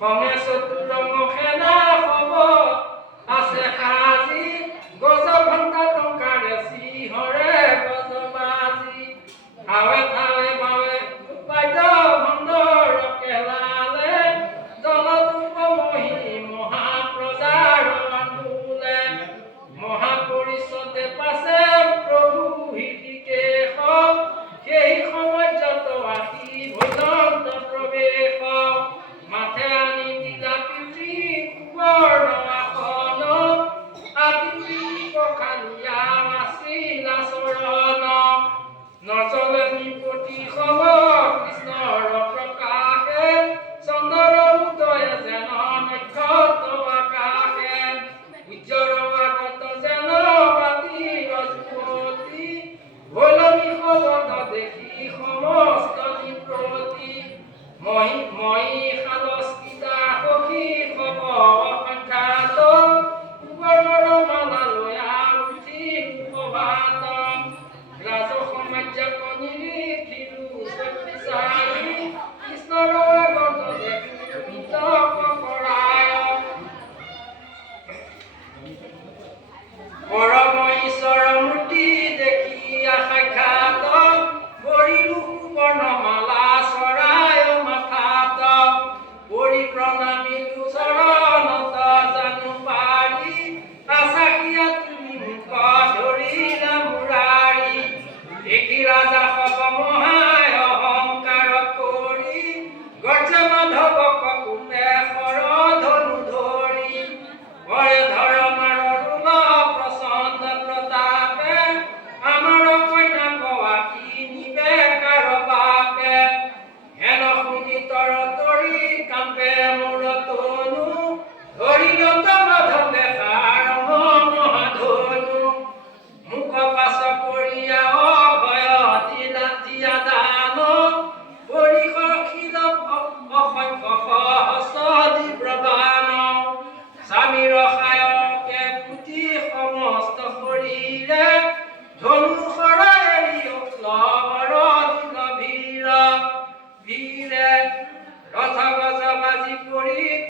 কমে চতুৰ মুখে না হব আছে সাজি গজ ঘণ্টা টংকাৰে চিহৰে গজবাজি হাৱে থাৱে বাৱে বাদ্য ভণ্ডৰ কেলালে জলধূপ মহি মহাপ্ৰজাৰ বান্ধুলে মহাপৰিষদে পাছে প্ৰভু হৃষিকেশ সেই সময়ত আহি ভৈজন্ত প্ৰৱেশ মাথে আনি দিলা পিতৃ সুবৰ্ণ আসন আদি পখালিয়া আছিলা চৰণ নচলে নিপতি সম কৃষ্ণৰ প্ৰকাশে চন্দ্ৰৰ উদয় যেন নক্ষত্ৰ আকাশে উজ্জ্বল আগত যেন বাতি ৰজপতি ভৈলনি সবদ দেখি সমস্ত নিপ্ৰতি মই সালস্কিতা সখী খব অসংখ্যাত সুবৰ্ণৰ মালা লৈ উঠি প্ৰভাত ৰাজ সমাজ্য নিৰীক্ষিলো বিচাৰি কৃষ্ণৰ আগত দেখি বিতৰ্ক কৰায় পৰম ঈশ্বৰ মূৰ্তি দেখি সাক্ষাৎ কৰিলো সুবৰ্ণমালা চৰায় মাথাত পৰি প্ৰণামিলো চৰণত জানো পাৰি আচাকিয়া তুমি মুখ ধৰিলা মুৰাৰী দেখি ৰাজা সব মহায় অহংকাৰ কৰি গৰ্জ মাধৱক কোপে শৰ ধনু ধৰি কৰে ধৰ্মৰ ৰোল প্ৰচণ্ড প্ৰতাপে আমাৰ কন্যা গৱাকি নিবে কাৰ বাপে হেন শুনি তৰ তৰি কাম্পে মোৰ তনু ধৰিলত মাধৱে সাৰ মহাধনু মুখ পাছ কৰিয়া অভয় দিয়া দান পৰিশীল অসংখ্য সহস্ৰ দিব্ৰবাণ স্বামীৰ